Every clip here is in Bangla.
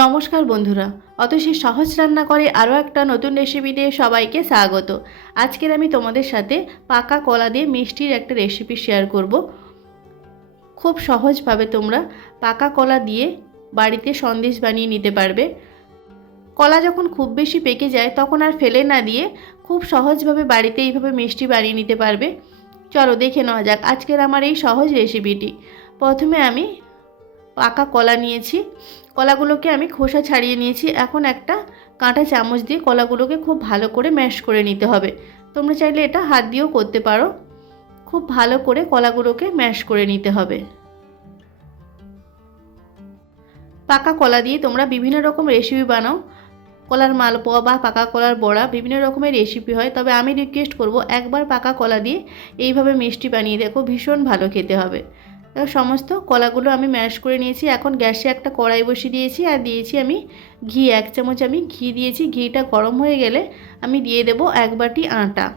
নমস্কার বন্ধুরা, অতসী সহজ রান্না করে আরও একটা নতুন রেসিপি দিয়ে সবাইকে স্বাগত। আজকের আমি তোমাদের সাথে পাকা কলা দিয়ে মিষ্টির একটা রেসিপি শেয়ার করব। খুব সহজভাবে তোমরা পাকা কলা দিয়ে বাড়িতে সন্দেশ বানিয়ে নিতে পারবে। কলা যখন খুব বেশি পেকে যায়, তখন আর ফেলে না দিয়ে খুব সহজভাবে বাড়িতে এইভাবে মিষ্টি বানিয়ে নিতে পারবে। চলো দেখে নেওয়া যাক আজকের আমার এই সহজ রেসিপিটি প্রথমে আমি পাকা কলা নিয়েছি। কলাগুলোকে আমি খোসা ছাড়িয়ে নিয়েছি। এখন একটা কাঁটা চামচ দিয়ে কলাগুলোকে খুব ভালো করে ম্যাশ করে নিতে হবে। তোমরা চাইলে এটা হাত দিয়েও করতে পারো। খুব ভালো করে কলাগুলোকে ম্যাশ করে নিতে হবে। পাকা কলা দিয়ে তোমরা বিভিন্ন রকম রেসিপি বানাও। কলার মালপোয়া বা পাকা কলার বড়া বিভিন্ন রকমের রেসিপি হয়। তবে আমি রিকোয়েস্ট করব একবার পাকা কলা দিয়ে এইভাবে মিষ্টি বানিয়ে দেখো, ভীষণ ভালো খেতে হবে। সমস্ত কলাগুলো আমি ম্যাশ করে নিয়েছি। এখন গ্যাসে একটা কড়াই বসিয়ে দিয়েছি আর দিয়েছি আমি ঘি। এক চামচ আমি ঘি দিয়েছি। ঘিটা গরম হয়ে গেলে আমি দিয়ে দেব এক বাটি আটা।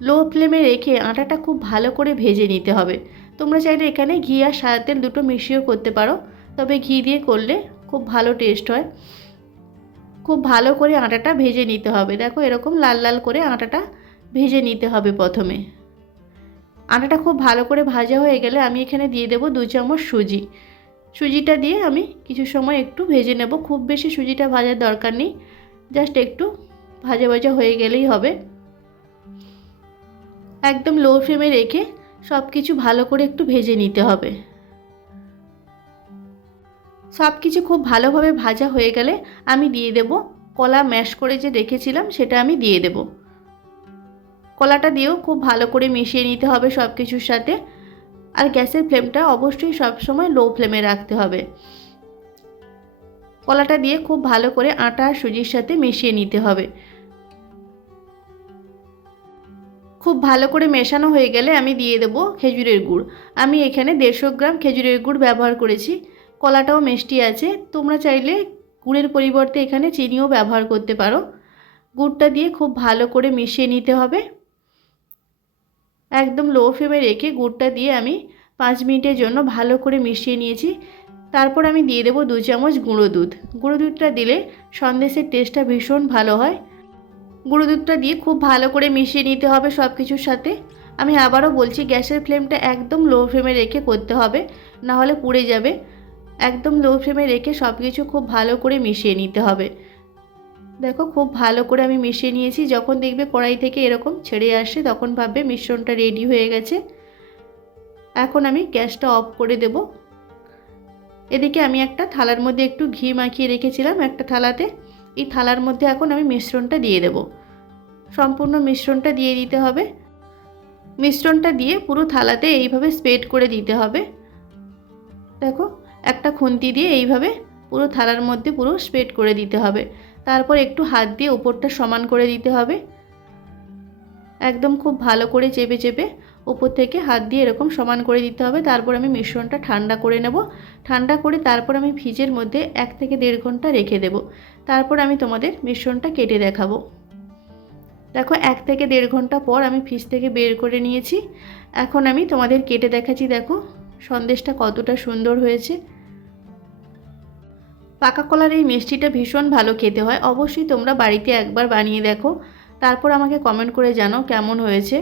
লো ফ্লেমে রেখে আটাটা খুব ভালো করে ভেজে নিতে হবে। তোমরা চাইলে এখানে ঘি আর সাদা তেল দুটো মিশিয়েও করতে পারো। তবে ঘি দিয়ে করলে খুব ভালো টেস্ট হয়। খুব ভালো করে আটাটা ভেজে নিতে হবে। দেখো এরকম লাল লাল করে আটাটা ভেজে নিতে হবে প্রথমে। আটাটা খুব ভালো করে ভাজা হয়ে গেলে আমি এখানে দিয়ে দেবো দু চামচ সুজি। সুজিটা দিয়ে আমি কিছু সময় একটু ভেজে নেব। খুব বেশি সুজিটা ভাজার দরকার নেই। জাস্ট একটু ভাজা ভাজা হয়ে গেলেই হবে। একদম লো ফ্লেমে রেখে সব কিছু ভালো করে একটু ভেজে নিতে হবে। সব কিছু খুব ভালোভাবে ভাজা হয়ে গেলে আমি দিয়ে দেব কলা ম্যাশ করে যে রেখেছিলাম সেটা আমি দিয়ে দেবো। কলাটা দিয়েও খুব ভালো করে মিশিয়ে নিতে হবে সব কিছুর সাথে। আর গ্যাসের ফ্লেমটা অবশ্যই সবসময় লো ফ্লেমে রাখতে হবে। কলাটা দিয়ে খুব ভালো করে আটা আর সুজির সাথে মিশিয়ে নিতে হবে। খুব ভালো করে মেশানো হয়ে গেলে আমি দিয়ে দেব খেজুরের গুড়। আমি এখানে দেড়শো গ্রাম খেজুরের গুড় ব্যবহার করেছি। কলাটাও মিষ্টি আছে। তোমরা চাইলে গুড়ের পরিবর্তে এখানে চিনিও ব্যবহার করতে পারো। গুড়টা দিয়ে খুব ভালো করে মিশিয়ে নিতে হবে। একদম লো ফ্লেমে রেখে গুড়টা দিয়ে আমি পাঁচ মিনিটের জন্য ভালো করে মিশিয়ে নিয়েছি। তারপর আমি দিয়ে দেবো দু চামচ গুঁড়ো দুধ। গুঁড়ো দুধটা দিলে সন্দেশের টেস্টটা ভীষণ ভালো হয়। গুঁড়ো দুধটা দিয়ে খুব ভালো করে মিশিয়ে নিতে হবে সব কিছুর সাথে। আমি আবারও বলছি, গ্যাসের ফ্লেমটা একদম লো ফ্লেমে রেখে করতে হবে না হলে পুড়ে যাবে। একদম লো ফ্লেমে রেখে সব কিছু খুব ভালো করে মিশিয়ে নিতে হবে। দেখো, খুব ভালো করে আমি মিশিয়ে নিয়েছি। যখন দেখবে কড়াই থেকে এরকম ছেড়ে আসে, তখন ভাববে মিশ্রণটা রেডি হয়ে গেছে। এখন আমি গ্যাসটা অফ করে দেব। এদিকে আমি একটা থালার মধ্যে একটু ঘি মাখিয়ে রেখেছিলাম একটা থালাতে। এই থালার মধ্যে এখন আমি মিশ্রণটা দিয়ে দেব। সম্পূর্ণ মিশ্রণটা দিয়ে দিতে হবে। মিশ্রণটা দিয়ে পুরো থালাতে এইভাবে স্প্রেড করে দিতে হবে। দেখো, একটা খুন্তি দিয়ে এইভাবে পুরো থালার মধ্যে পুরো স্প্রেড করে দিতে হবে। তারপর একটু হাত দিয়ে ওপরটা সমান করে দিতে হবে। একদম খুব ভালো করে চেপে চেপে ওপর থেকে হাত দিয়ে এরকম সমান করে দিতে হবে। তারপর আমি মিশ্রণটা ঠান্ডা করে নেব। ঠান্ডা করে তারপর আমি ফ্রিজের মধ্যে এক থেকে দেড় ঘণ্টা রেখে দেব। তারপর আমি তোমাদের মিশ্রণটা কেটে দেখাবো। দেখো, এক থেকে দেড় ঘণ্টা পর আমি ফ্রিজ থেকে বের করে নিয়েছি। এখন আমি তোমাদের কেটে দেখাচ্ছি, দেখো সন্দেশটা কতটা সুন্দর হয়েছে। পাকা কলার এই মিষ্টিটা ভীষণ ভালো খেতে হয়। অবশ্যই তোমরা বাড়িতে একবার বানিয়ে দেখো। তারপর আমাকে কমেন্ট করে জানাও কেমন হয়েছে।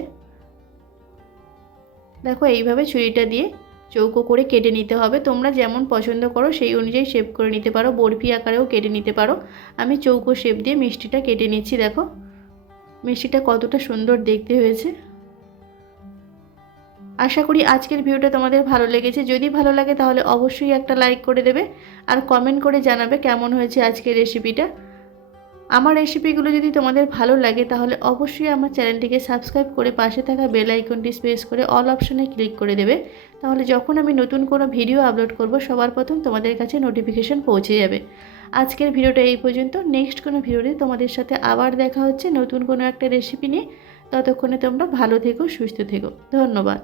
দেখো এইভাবে ছুরিটা দিয়ে চৌকো করে কেটে নিতে হবে। তোমরা যেমন পছন্দ করো সেই অনুযায়ী শেপ করে নিতে পারো। বরফি আকারেও কেটে নিতে পারো। আমি চৌকো শেপ দিয়ে মিষ্টিটা কেটে নিচ্ছি, দেখো। মিষ্টিটা কতটা সুন্দর দেখতে হয়েছে। আশা করি আজকের ভিডিওটা তোমাদের ভালো লেগেছে। যদি ভালো লাগে তাহলে অবশ্যই একটা লাইক করে দেবে আর কমেন্ট করে জানাবে কেমন হয়েছে আজকের রেসিপিটা আমার রেসিপিগুলো যদি তোমাদের ভালো লাগে তাহলে অবশ্যই আমার চ্যানেলটিকে সাবস্ক্রাইব করে পাশে থাকা বেল আইকনটি স্পেস করে অল অপশনে ক্লিক করে দেবে। তাহলে যখন আমি নতুন কোনো ভিডিও আপলোড করব, সবার প্রথম তোমাদের কাছে নোটিফিকেশান পৌঁছে যাবে। আজকের ভিডিওটা এই পর্যন্ত। নেক্সট কোনো ভিডিওতে তোমাদের সাথে আবার দেখা হচ্ছে নতুন কোনো একটা রেসিপি নিয়ে। ততক্ষণে তোমরা ভালো থেকো, সুস্থ থেকো। ধন্যবাদ।